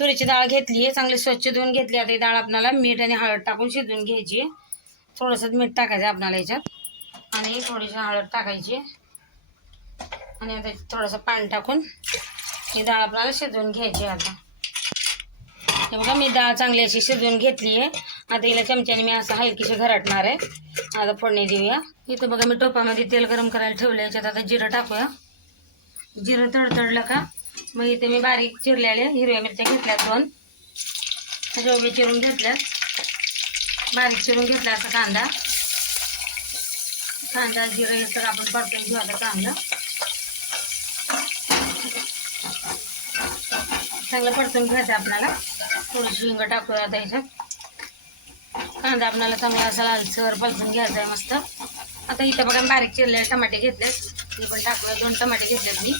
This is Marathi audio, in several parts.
तुरीची डाळ घेतली आहे चांगली स्वच्छ धुवून घेतली. आता ही डाळ आपल्याला मीठ आणि हळद टाकून शिजवून घ्यायची. थोडंसं मीठ टाकायचं आपल्याला याच्यात. आणि थोडीशी हळद टाकायची. आणि आता थोडंसं पाणी टाकून ही डाळ आपल्याला शिजवून घ्यायची आता. हे बघा मी डाळ चांगली अशी शिजवून घेतली आहे. आता हिला चमच्याने मी असं हलकीशी घरटणार आहे. आता फोडणी देऊया. इथं बघा मी टोपामध्ये तेल गरम करायला ठेवलं याच्यात आता जिरं टाकूया. जिरं तडतडलं का मग इथे मी बारीक चिरलेल्या हिरव्या मिरच्या घेतल्या दोन. त्याच्या चिरून घेतल्या बारीक चिरून घेतला असा कांदा. कांदा जिरं हे तर आपण परतून घेऊ आता चांगलं चांगलं परतून घ्यायचं आपल्याला. थोडीशी हिंग टाकूया आता ह्याच्यात. कांदा आपल्याला चांगला असा लालसर परतून घ्यायचा आहे मस्त. आता इथं बघा बारीक चिरलेले टमाटे घेतलेत. ते पण टाकूया. दोन टमाटे घेतलेत मी.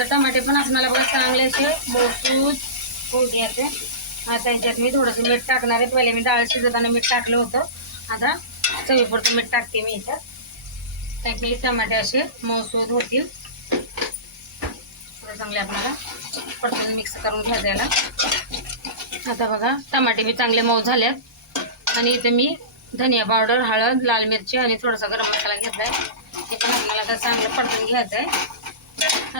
आता टमाटे पण आपल्याला बघा चांगले असे मोठून होऊ घ्यायचे. आता याच्यात मी थोडंसं मीठ टाकणार आहे. पहिले मी डाळ शिजताना मीठ टाकलं होतं. आता चवीपुरतं मीठ टाकते मी याच्यात त्याचे टमाटे असे मऊसूद होतील. थोडं चांगले आपल्याला पटकन मिक्स करून घ्या याला आता बघा टमाटे मी चांगले मऊ झाल्यात आणि इथे मी धनिया पावडर हळद लाल मिरची आणि थोडासा गरम मसाला घेतला आहे ते पण आपल्याला आता चांगलं परतून घ्यायचं आहे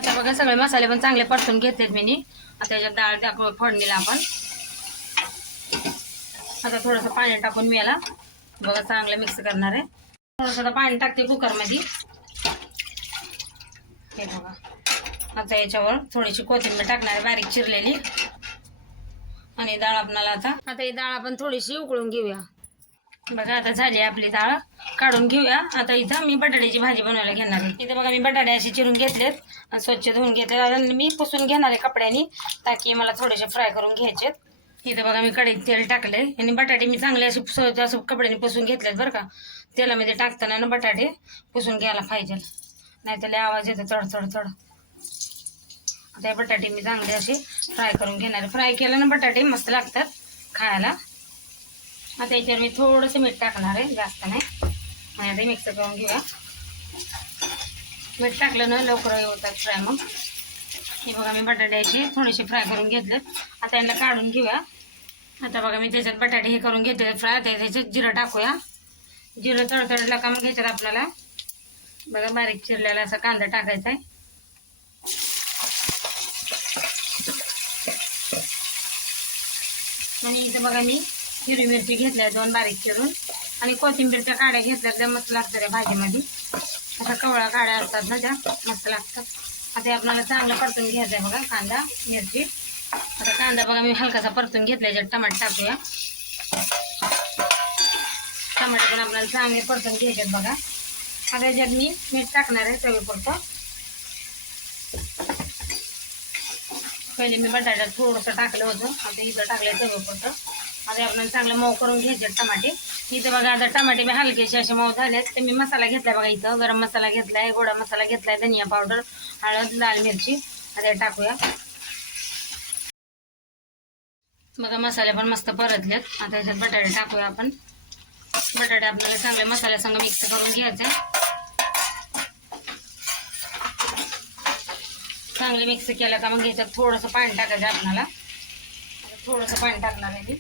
आता बघा सगळे मसाले पण चांगले परतून घेतलेत मी आता याच्यात डाळ टाकू फोडणीला आपण. आता थोडंसं पाणी टाकून मी याला बघा चांगलं मिक्स करणार आहे. थोडंसं आता पाणी टाकते कुकरमध्ये. हे बघा. आता याच्यावर थोडीशी कोथिंबीर टाकणार आहे बारीक चिरलेली. आणि डाळ आपणाला आता आता ही डाळ आपण थोडीशी उकळून घेऊया. बघा आता झाली आपली डाळ. काढून घेऊया. आता इथं मी बटाट्याची भाजी बनवायला घेणार आहे. इथं बघा मी बटाटे असे चिरून घेतलेत आणि स्वच्छ धुवून घेतले आणि मी पुसून घेणार आहे कपड्यानी ताकी मला थोडेसे फ्राय करून घ्यायचेत. इथं बघा मी कढईत तेल टाकले आणि बटाटे मी चांगले असे स्वच्छ असं कपड्याने पुसून घेतलेत बरं का. तेलामध्ये टाकताना ना बटाटे पुसून घ्यायला पाहिजे. नाही त्याला आवाज येतो चढ चढ चढ. आता हे बटाटे मी चांगले असे फ्राय करून घेणार फ्राय केलं ना बटाटे मस्त लागतात खायला. आता याच्यावर मी थोडंसं मीठ टाकणार आहे जास्त नाही. आणि आता मिक्स करून घेऊया. मीठ टाकलं ना लवकर होतात फ्राय मग. हे बघा मी बटाट्याचे थोडेसे फ्राय करून घेतलेत. आता यांना काढून घेऊया. आता बघा मी त्याच्यात बटाटे हे करून घेतले फ्राय. आता त्याच्यात जिरं टाकूया. जिरं तडतडलं का मग घ्यायच्यात आपल्याला. बघा बारीक चिरलेला असा कांदा टाकायचा आहे आणि इथं बघा मी हिरवी मिरची घेतल्या दोन बारीक चिरून. आणि कोथिंबीरच्या काड्या घेतल्या त्या मस्त लागतात त्या भाजीमध्ये. अशा कवळ्या काड्या असतात ना त्या मस्त लागतात. आता आपल्याला चांगलं परतून घ्यायचं आहे बघा कांदा मिरची. आता कांदा बघा मी हलकासा परतून घेतला याच्यात टमाटे टाकूया. टमाटे पण आपल्याला चांगले परतून घ्यायचे आहेत बघा. आता याच्यात मी मीठ टाकणार आहे चवीपुरतं. पहिले मी बटाट्यात थोडंसं टाकलं होतं आता इथं टाकलं चवीपुरतं. आता आपल्याला चांगलं मऊ करून घ्यायचे टमाटे. इथं बघा आता टमाटे मी हलकेसे असे मऊ झालेत. ते मी मसाला घेतला बघा इथं. गरम मसाला घेतलाय गोडा मसाला घेतलाय धनिया पावडर हळद लाल मिरची. आता टाकूया. बघा मसाले पण मस्त परतलेत. आता याच्यात बटाटे टाकूया आपण. बटाटे आपल्याला चांगले मसाल्यासंग मिक्स करून घ्यायचे. चांगले मिक्स केलं का मग याच्यात थोडंसं पाणी टाकायचं आपल्याला. थोडंसं पाणी टाकणार आहे मी.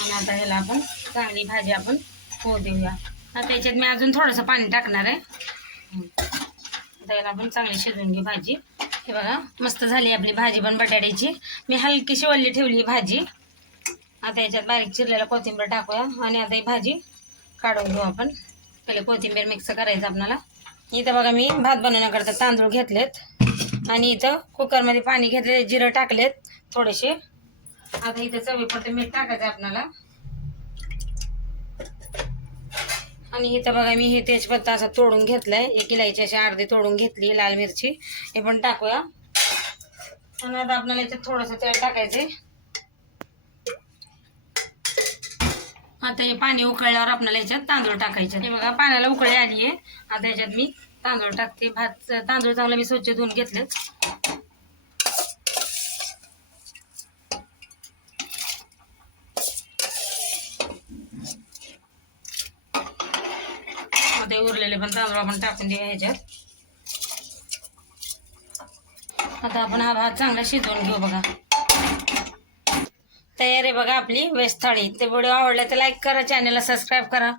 आणि आता ह्याला आपण चांगली भाजी आपण होऊ देऊया. आता याच्यात मी अजून थोडंसं पाणी टाकणार आहे. आता याला आपण चांगली शिजवून घेऊ भाजी. हे बघा मस्त झाली आपली भाजी पण बटाट्याची. मी हलकी शिवल्ली ठेवली भाजी. आता याच्यात बारीक चिरलेला कोथिंबीर टाकूया आणि आता ही भाजी काढून घेऊ आपण. पहिले कोथिंबीर मिक्स करायचं आपल्याला इथं बघा मी भात बनवण्याकरता तांदूळ घेतलेत. आणि इथं कुकरमध्ये पाणी घेतले जिरं टाकलेत. थोडेसे आता इथं चवीपुरतं मीठ टाकायचं आपल्याला. आणि इथं बघा मी हे तेजपत्ता असा तोडून घेतलाय. एक इलायची अशी अर्धी तोडून घेतली लाल मिरची. हे पण टाकूया. आणि आता आपल्याला याच्यात थोडंसं तेल टाकायचे आता हे पाणी उकळल्यावर आपल्याला याच्यात तांदूळ टाकायचे. हे बघा पाण्याला उकळी आली आहे आता याच्यात मी तांदूळ टाकते. भात तांदूळ चांगला मी स्वच्छ धुवून घेतलेत. आता उरलेले पण तांदूळ आपण टाकून देऊ ह्याच्यात. आता आपण हा भात चांगला शिजवून घेऊ बघा. तयार आहे बघा आपली वेज थाळी ते व्हिडिओ आवडला तर लाईक करा चॅनलला सबस्क्राईब करा.